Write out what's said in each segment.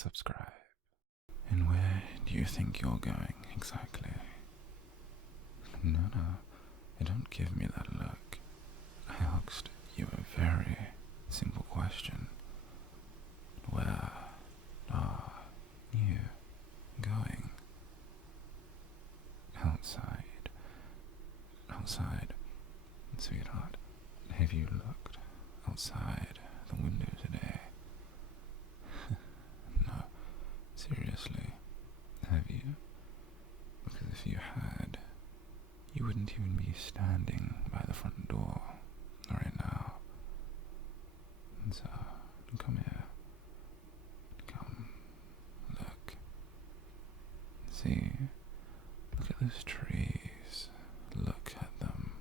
subscribe. And where do you think you're going exactly? No, don't give me that look. I asked you a very simple question. Where are you going? Outside, sweetheart. Have you looked outside the window today? No, seriously, have you? Because if you had, you wouldn't even be standing by the front door right now. And so, come here. Come, look. See, look at those trees. Look at them.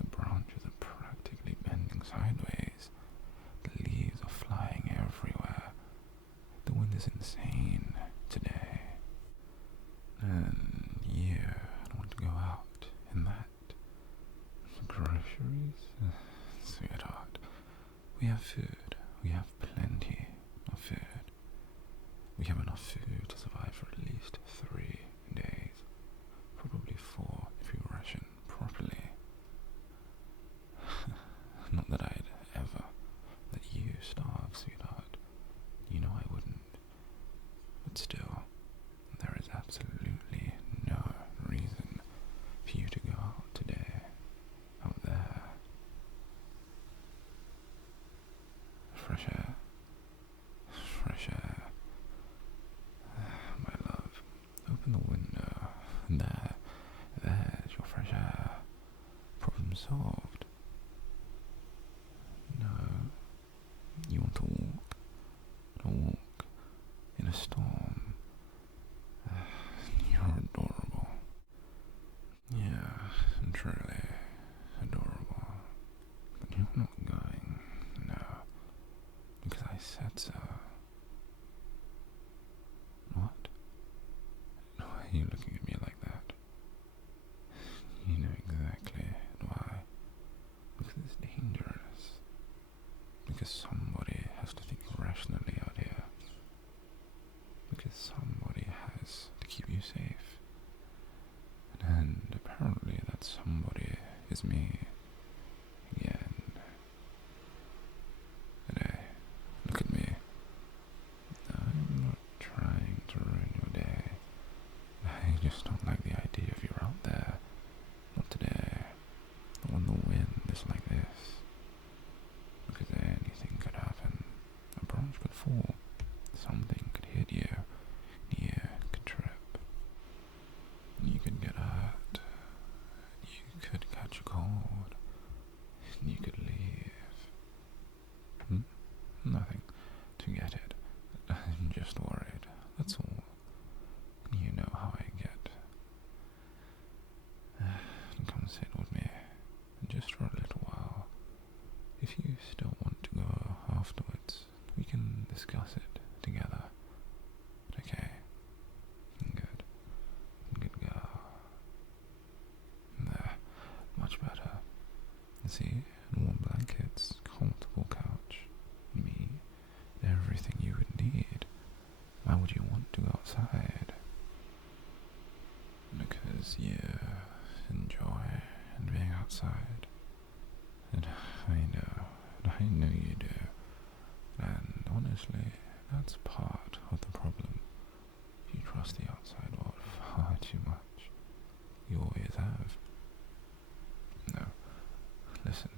The branches are practically bending sideways. The leaves are flying everywhere. The wind is insane today. And you want to go out in that. For groceries? Sweetheart, we have food. We have plenty of food. We have enough food to survive for at least 3 days. Probably 4 if we ration properly. Not that I'd ever let you starve, sweetheart. You know I wouldn't. But still, there is absolutely no reason for you to go out today, out there. Fresh air. Fresh air. My love, open the window. There's your fresh air. Problem solved. No, you want to walk in a storm. You're adorable. Yeah, truly adorable. But you're not going, no, because I said so. What? Why are you looking at me like that? You know exactly why. Because it's dangerous. Because somebody has to think rationally out here. Because somebody has to keep you safe. And apparently that somebody is me. Again. And hey, look at me. I'm not trying to ruin your day. I just don't like the idea of you out there. Not today. Not when the wind is like this. Because anything could happen. A branch could fall. Something could hit you. You could trip. You could get hurt. You could catch a cold. You could leave. Nothing to get it. I'm just worried. That's all. You know how I get. Come sit with me. Just for a little while. If you still want to go afterwards, we can discuss it together. Okay? Good. Good girl. There. Much better. See? Warm blankets, comfortable couch, me, everything you would need. Why would you want to go outside? Because you enjoy being outside. And I know you do. And honestly, that's part of the problem. You trust the outside world far too much. You always have. No, listen.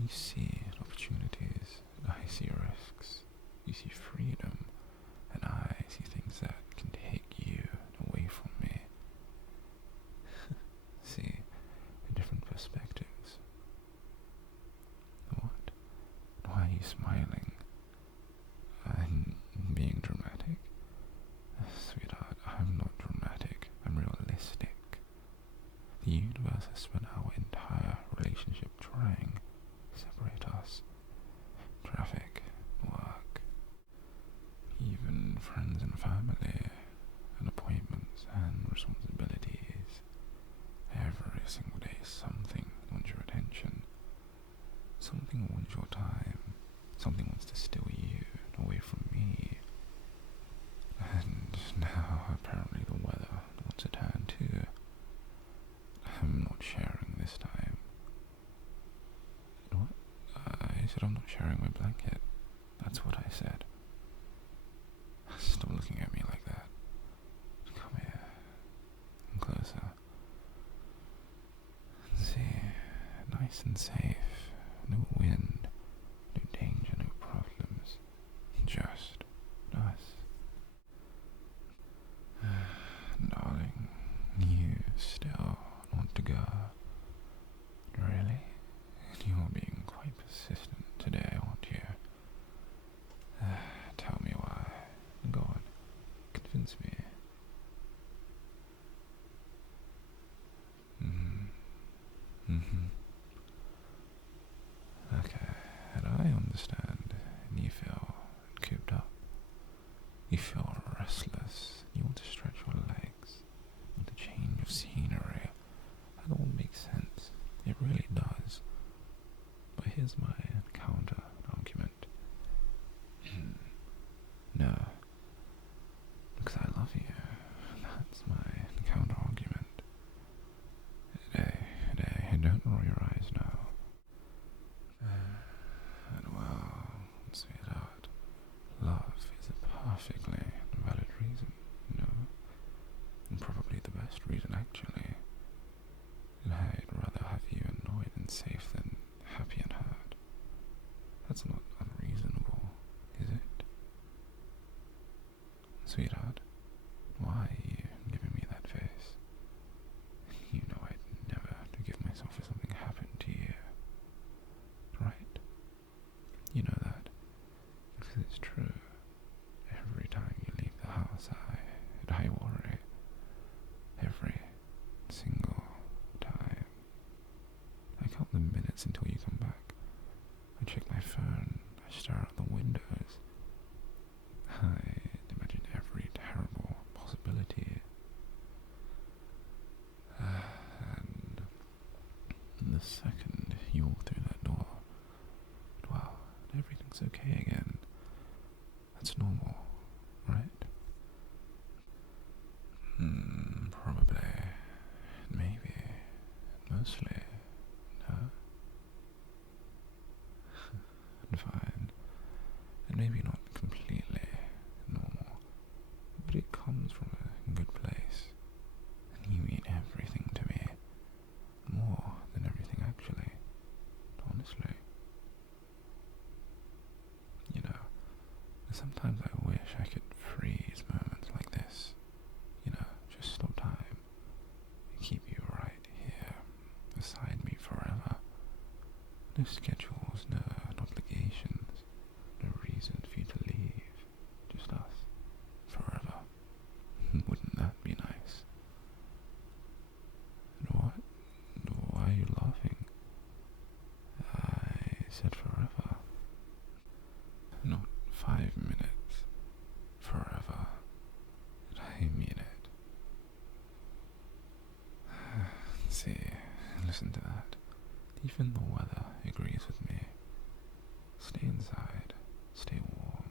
You see opportunities, I see risks. You see freedom, and I see things that can take you away from me. See different perspectives. What? Why are you smiling? I'm being dramatic? Sweetheart, I'm not dramatic. I'm realistic. The universe has spent our entire relationship trying to separate us. Traffic, work, even friends and family, and appointments and responsibilities. Every single day something wants your attention. Something wants your time. Something wants to steal you away from me. and safe. No wind, no danger, no problems. Just us. Darling, you still want to go? Really? You're being quite persistent today, aren't you? Tell me why. Go on, convince me. Okay, and I understand. And you feel cooped up. You feel restless. You want to stretch your legs. You want to change of scenery. That all makes sense. It really does. But here's my counter argument. No. Because I love you. That's my counter argument. Don't roll your eyes now. And well, sweetheart, love is a perfectly valid reason, you know? And probably the best reason, actually. And I'd rather have you annoyed and safe than happy and hurt. That's not unreasonable, is it? Sweetheart, why are you giving me that face? You know I'd never forgive myself if something happened to you. Right? You know that. Because it's true. Every time you leave the house, I worry. Every single time. I count the minutes until you come back. I check my phone. I stare out the windows. I imagine every terrible possibility. And the second you walk through that door, well, everything's okay again. That's normal, right? Probably. Maybe. Mostly. No? Fine. And maybe not completely normal. But it comes from a good place. And you mean everything to me. More than everything, actually. Honestly. You know, sometimes I wish I could freeze moments like this. You know, just stop time. And keep you right here, beside me forever. No schedules, no obligations, no reason for you to leave. Just us. Forever. Wouldn't that be nice? What? Why are you laughing? I said forever. Not 5 minutes. Forever. I mean it. See, listen to that. Even the weather agrees with me. Stay inside. Stay warm.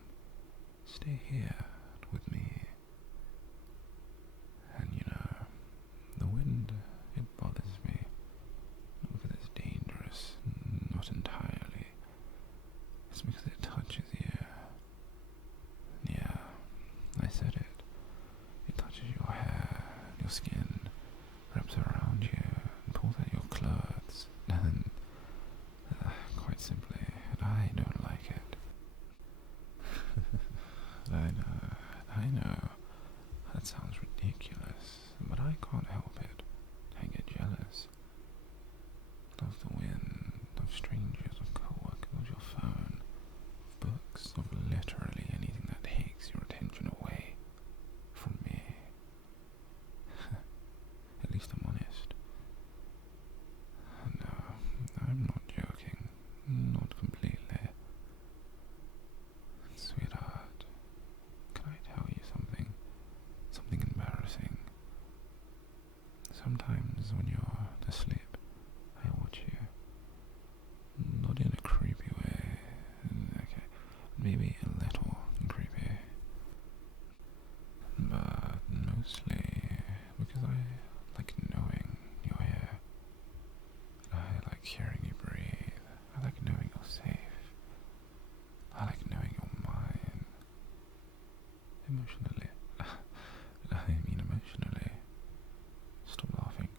Stay here with me. And you know, the wind, it bothers me. Not because it's dangerous, not entirely. It's because it touches you. Yeah, I said it. It touches your hair, your skin, wraps around you, and pulls out your clothes. And quite simply, I don't like it. I know. That sounds ridiculous, but I can't help it. I get jealous. Of the wind, of strangers, of co-workers, of your phone, of books, of literally anything that takes your attention away from me. At least I'm honest. No, I'm not joking. Not completely. Sweetheart, can I tell you something? Something embarrassing. Sometimes when you're asleep, I watch you. Not in a creepy way. Okay, maybe a little creepy. But mostly because I like knowing you're here. I like hearing you breathe. I like knowing you're safe. I like knowing you're mine. Emotionally. I mean emotionally. Stop laughing.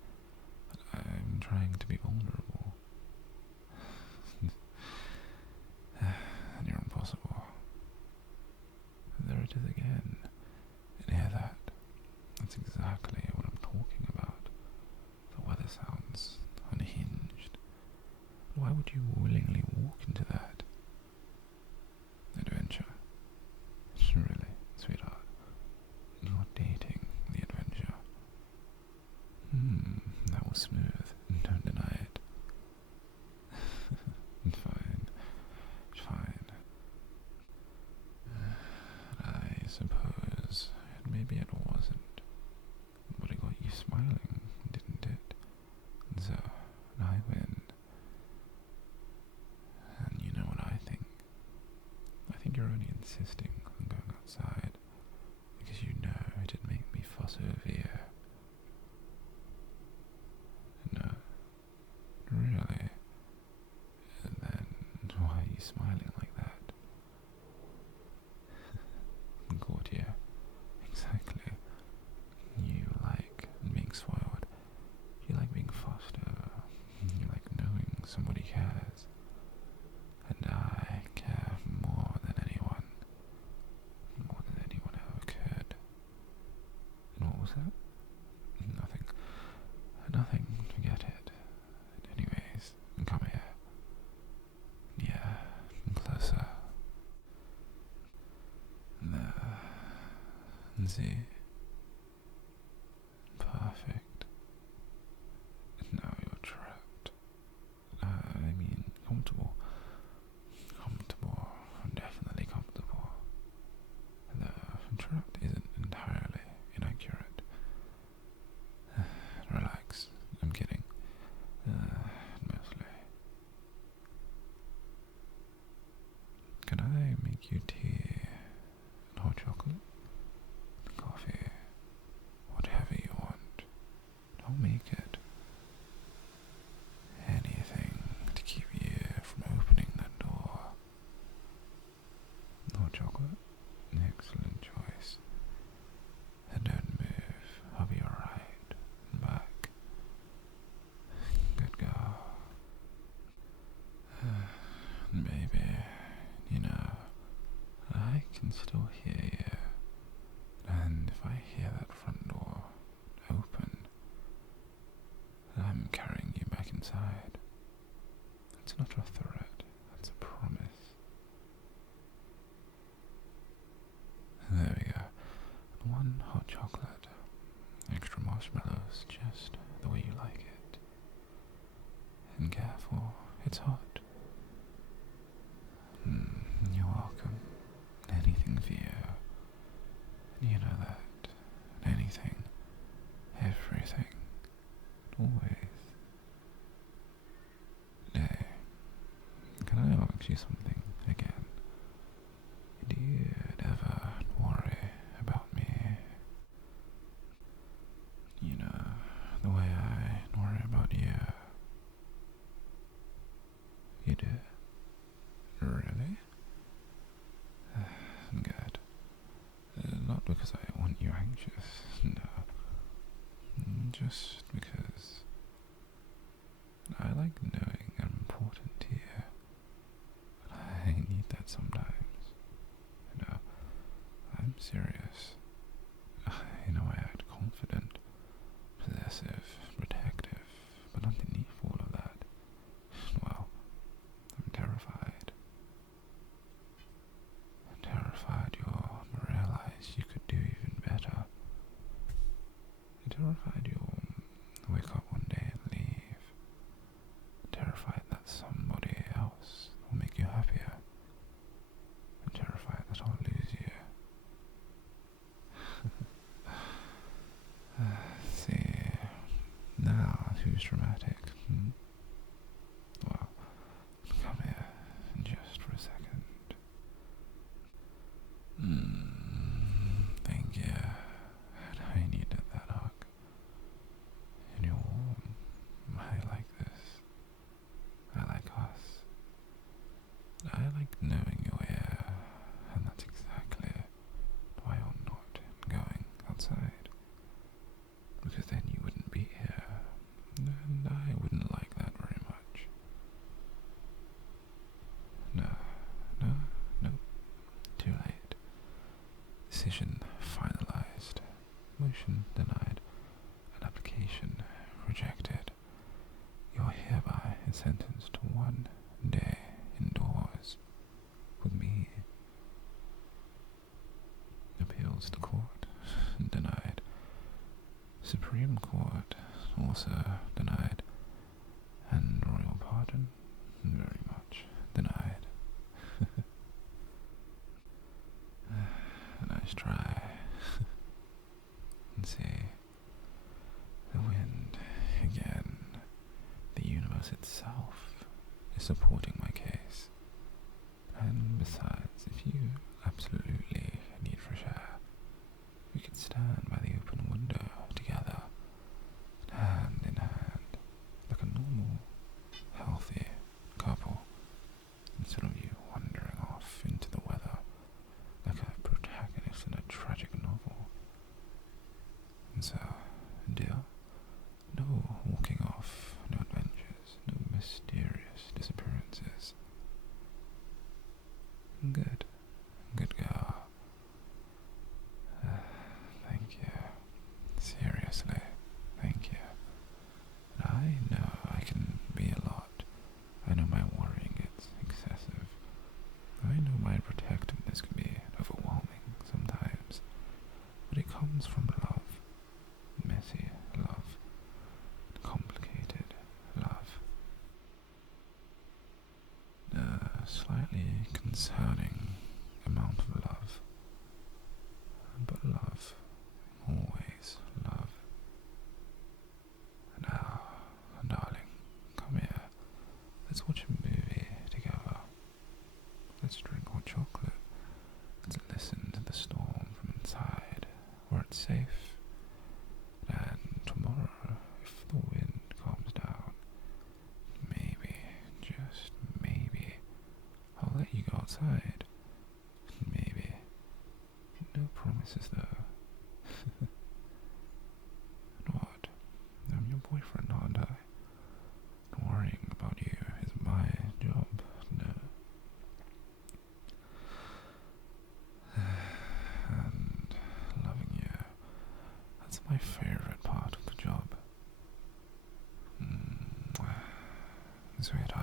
I'm trying to be vulnerable. maybe it wasn't, but it got you smiling, didn't it? So, I win. And you know what I think? I think you're only insisting on going outside because you know it'd make me fuss over you. No, really? And then why are you smiling like that? Caught you. Exactly. You like being spoiled. You like being fussed over. You like knowing somebody cares. And I care more than anyone. More than anyone ever could. And what was that? Nothing. Nothing. Forget it. Anyways, come here. Yeah, closer. There. See? Perfect. Now you're trapped. I mean, comfortable. Comfortable. Definitely comfortable. The trapped isn't entirely inaccurate. Relax. I'm kidding. Mostly. Can I make you tea and hot chocolate? Coffee? Whatever you want. I'll make it. Anything to keep you from opening that door. Hot chocolate? Excellent choice. And don't move. I'll be alright. Back. Good girl. Baby, you know, I can still hear you. And if I hear that front door open, I'm carrying you back inside. It's not a threat, that's a promise. There we go. One hot chocolate. Extra marshmallows, just the way you like it. And careful, it's hot. You're welcome. Anything for you. You know that. Anything. Everything. Always. Hey, can I ask you something again? Do you ever worry about me? You know, the way I worry about you. You do? Really? Good. Not because I want you anxious, no. Just because I like knowing I'm important to you. I need that sometimes. You know, I'm serious. In a way, I'm confident, possessive, protective, but underneath all of that, well, I'm terrified. I'm terrified you'll realize you could do even better. I'm terrified you'll wake up one day and leave. I'm terrified that somebody else will make you happier. I'm terrified that I'll lose you. See, now who's dramatic? Well, come here just for a second. Thank you. I needed that hug. And you're warm. I like this. I like us. I like knowing you're here, and that's exactly why you're not going outside. Because then you wouldn't be here, and I wouldn't like that very much. No, too late. Decision finalized. Motion denied. An application rejected. You're hereby sentenced to 1 day indoors with me. Appeals to court denied. Supreme Court also denied. And royal pardon very much denied. Nice try. it's safe. And tomorrow, if the wind calms down, maybe, just maybe, I'll let you go outside. Maybe. No promises though. What? I'm your boyfriend, aren't I? Worrying about you is my job, no. And loving you, that's my favorite part of the job. Sweetheart.